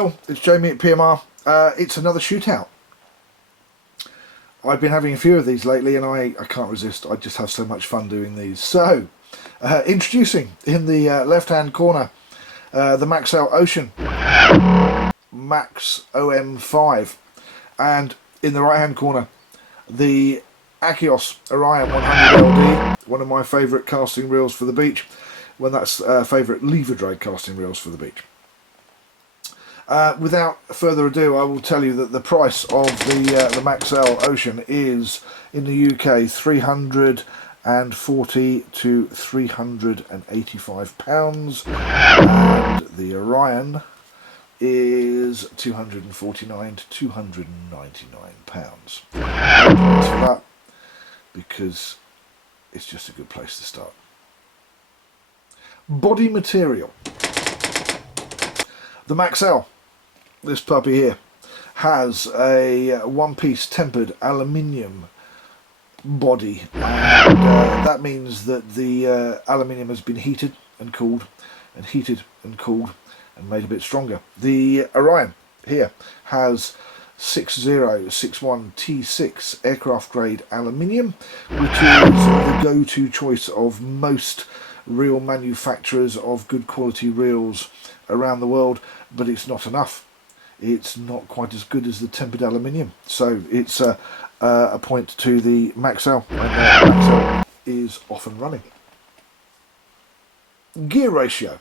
Well, it's Jamie at PMR. It's another shootout. I've been having a few of these lately and I can't resist. I just have so much fun doing these. So, introducing in the left hand corner the Maxel Ocean Max OM5, and in the right hand corner the Akios Orion 100LD, one of my favourite casting reels for the beach, when that's favourite lever drag casting reels for the beach. Without further ado, I will tell you that the price of the Maxel Ocean is in the UK £340 to £385, and the Orion is £249 to £299. Points for that, because it's just a good place to start. Body material. The Maxel, this puppy here, has a one-piece tempered aluminium body, and that means that the aluminium has been heated and cooled and heated and cooled and made a bit stronger. The Orion here has 6061 T6 aircraft grade aluminium, which is the go-to choice of most reel manufacturers of good quality reels around the world, but it's not enough. It's not quite as good as the tempered aluminium, so it's a point to the Maxel, and Maxel is off and running. Gear ratio.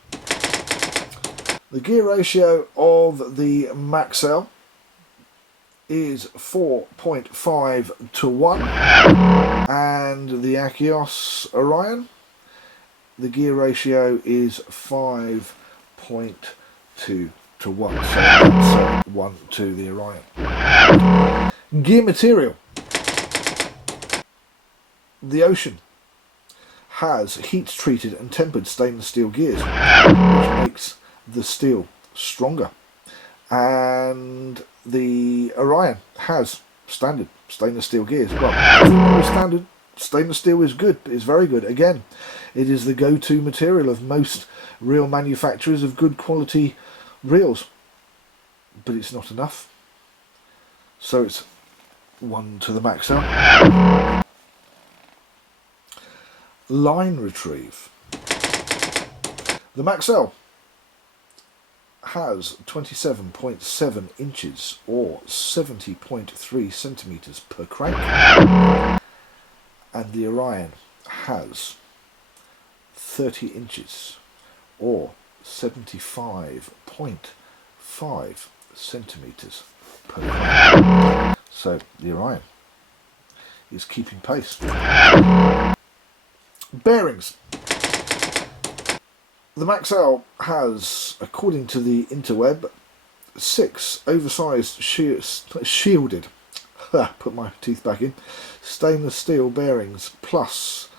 The gear ratio of the Maxel is 4.5 to 1, and the Akios Orion, the gear ratio is 5.2 to 1, so that's 1 to the Orion. Gear material. The Ocean has heat treated and tempered stainless steel gears, which makes the steel stronger, and the Orion has standard stainless steel gears. Well, everyone standard stainless steel is good, it's very good. Again, it is the go-to material of most reel manufacturers of good quality reels, but it's not enough, so it's 1 to the Maxel. Line retrieve. The Maxel has 27.7 inches or 70.3 centimeters per crank, and the Orion has 30 inches or 75.5 centimeters per crank. So the Orion is keeping pace. Bearings. The Maxel has, according to the interweb, 6 oversized shielded put my teeth back in stainless steel bearings, plus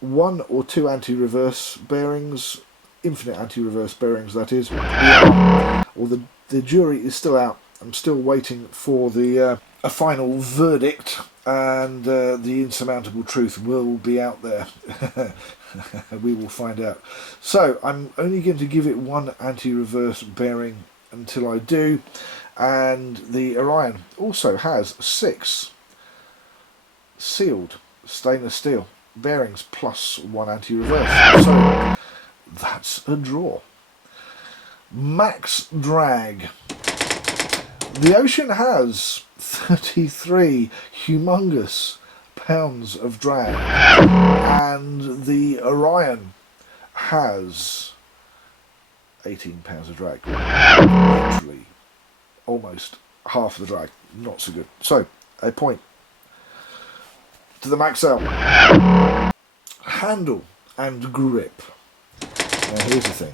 1 or 2 anti-reverse bearings, infinite anti-reverse bearings that is. The jury is still out. I'm still waiting for the a final verdict, and the insurmountable truth will be out there. We will find out. So I'm only going to give it 1 anti-reverse bearing until I do, and the Orion also has 6 sealed stainless steel bearings plus 1 anti-reverse, so that's a draw. Max drag. The Ocean has 33 humongous pounds of drag, and the Orion has 18 pounds of drag. Literally almost half the drag. Not so good. So a point to the Maxel. Handle and grip. Now here's the thing.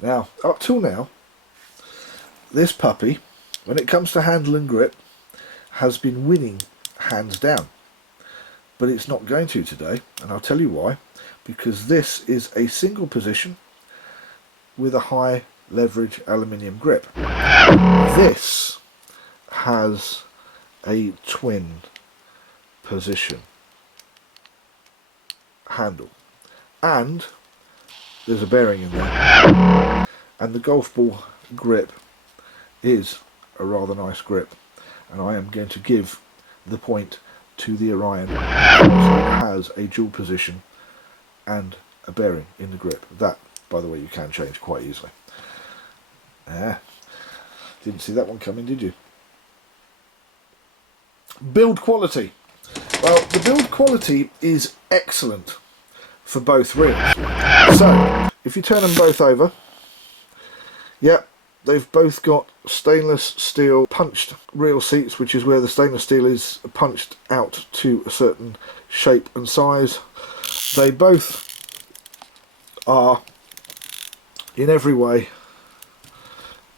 Now, up till now, this puppy, when it comes to handle and grip, has been winning hands down. But it's not going to today, and I'll tell you why. Because this is a single position with a high leverage aluminium grip. This has a twin position handle, and there's a bearing in there, and the golf ball grip is a rather nice grip, and I am going to give the point to the Orion because it has a dual position and a bearing in the grip. That, by the way, you can change quite easily. Didn't see that one coming, did you? Build quality. Well, the build quality is excellent for both reels. So, if you turn them both over, yeah, they've both got stainless steel punched reel seats, which is where the stainless steel is punched out to a certain shape and size. They both are, in every way,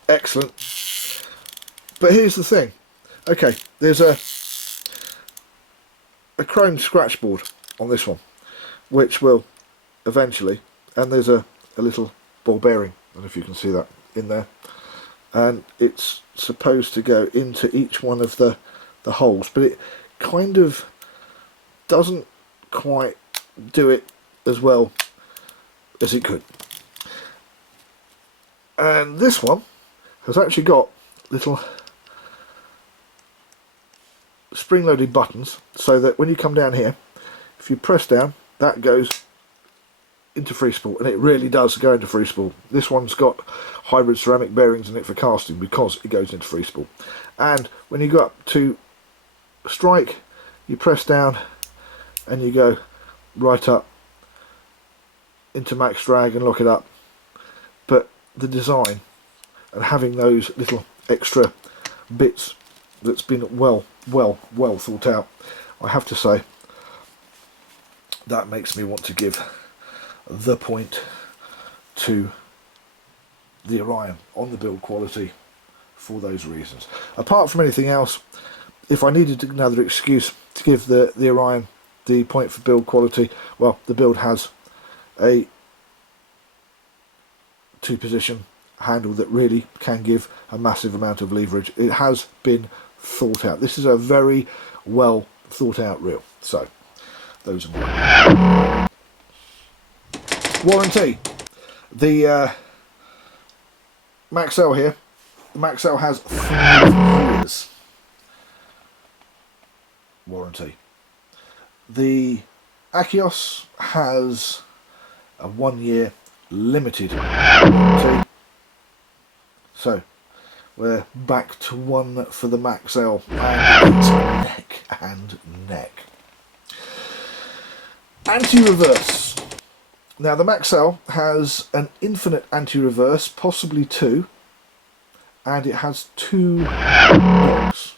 excellent. But here's the thing. Okay, there's a chrome scratch board on this one, which will eventually, and there's a little ball bearing, I don't know if you can see that in there, and it's supposed to go into each one of the holes, but it kind of doesn't quite do it as well as it could. And this one has actually got little spring-loaded buttons, so that when you come down here, if you press down, that goes into free spool, and it really does go into free spool. This one's got hybrid ceramic bearings in it for casting because it goes into free spool. And when you go up to strike, you press down and you go right up into max drag and lock it up. But the design and having those little extra bits that's been well thought out, I have to say that makes me want to give the point to the Orion on the build quality for those reasons. Apart from anything else, if I needed another excuse to give the Orion the point for build quality, well, the build has a two-position handle that really can give a massive amount of leverage. It has been thought out. This is a very well thought out reel. So those are my warranty. The Maxel here, the Maxel has 5 years warranty. The Akios has a 1 year limited warranty. So we're back to one for the Maxel, and it's neck and neck. Anti-reverse. Now the Maxel has an infinite anti-reverse, possibly 2, and it has 2 dogs.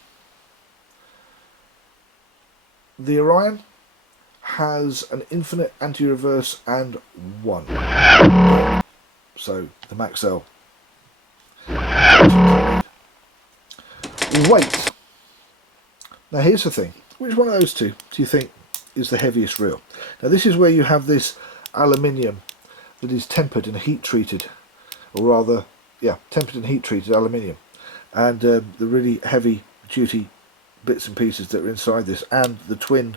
The Orion has an infinite anti-reverse and 1. So the Maxel. Weight. Now here's the thing. Which one of those two do you think is the heaviest reel? Now this is where you have this aluminium that is tempered and heat treated, or rather, yeah, tempered and heat treated aluminium, and the really heavy duty bits and pieces that are inside this, and the twin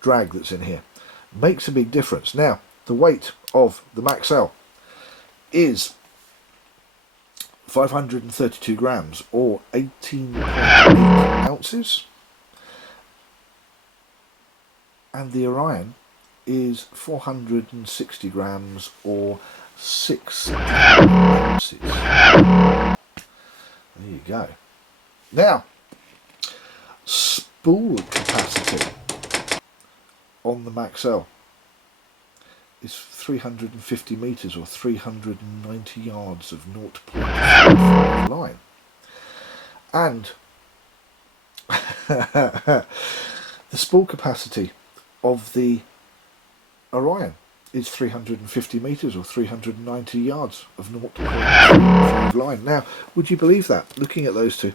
drag that's in here, makes a big difference. Now the weight of the Maxel is 532 grams or 18.8 ounces, and the Orion is 460 grams or 6 ounces. There you go. Now, spool capacity on the Maxel is 350 metres or 390 yards of 0.5 line. And the spool capacity of the Orion is 350 metres or 390 yards of 0.5 line. Now, would you believe that? Looking at those two,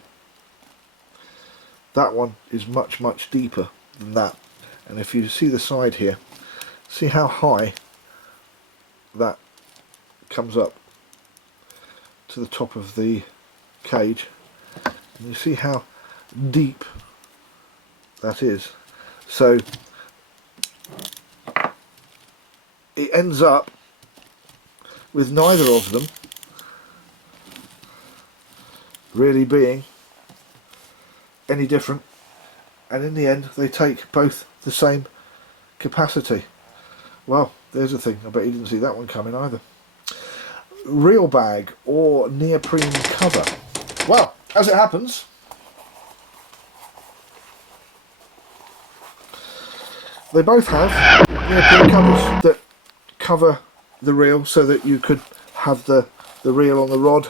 that one is much deeper than that. And if you see the side here, see how high that comes up to the top of the cage, and you see how deep that is. So it ends up with neither of them really being any different, and in the end they take both the same capacity. Well, there's a thing. I bet you didn't see that one coming either. Reel bag or neoprene cover. Well, as it happens, they both have neoprene covers that cover the reel so that you could have the reel on the rod.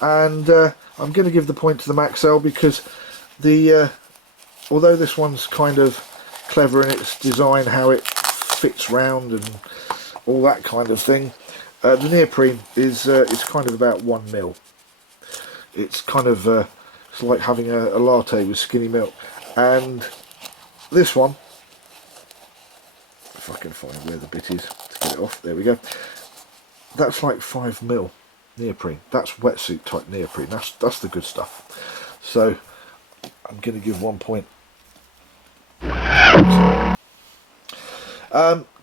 And I'm going to give the point to the Maxel because the although this one's kind of clever in its design, how it fits round and all that kind of thing, the neoprene is it's kind of about 1 mil. It's kind of it's like having a latte with skinny milk. And this one, if I can find where the bit is to get it off, there we go. That's like 5 mil neoprene. That's wetsuit type neoprene. That's the good stuff. So I'm going to give 1 point.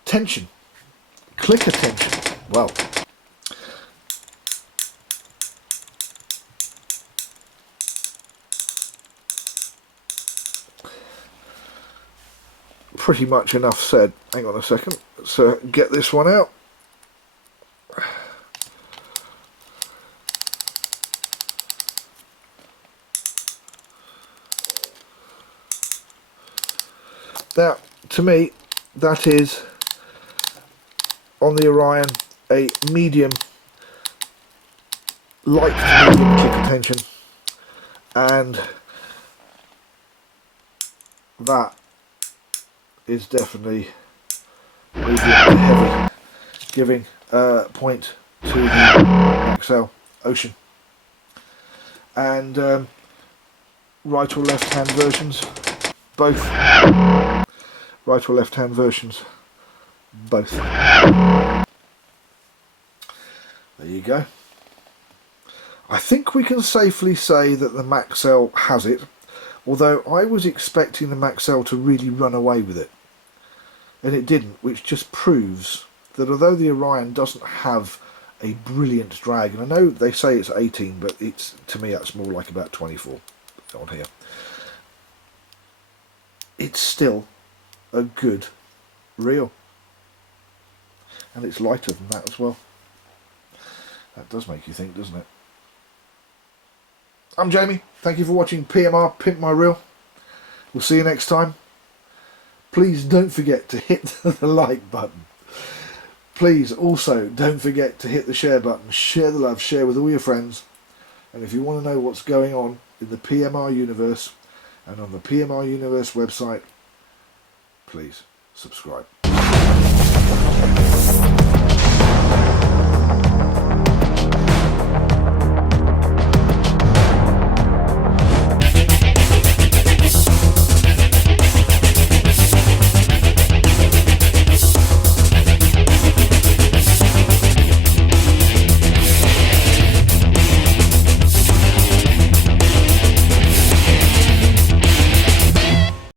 Tension, clicker tension. Well, pretty much enough said. Hang on a second. So get this one out. Now, to me, that is, on the Orion, a medium, light to medium clicker tension, and that is definitely medium to heavy, giving a point to the Maxel Ocean. And right or left hand versions, both. Right or left hand versions, both. There you go. I think we can safely say that the Maxel has it, although I was expecting the Maxel to really run away with it, and it didn't, which just proves that although the Orion doesn't have a brilliant drag, and I know they say it's 18, but it's, to me that's more like about 24 on here, it's still a good reel, and it's lighter than that as well. That does make you think, doesn't it? I'm Jamie, thank you for watching PMR Pimp My Reel. We'll see you next time. Please don't forget to hit the like button. Please also don't forget to hit the share button. Share the love, share with all your friends. And if you want to know what's going on in the PMR universe and on the PMR universe website, please subscribe.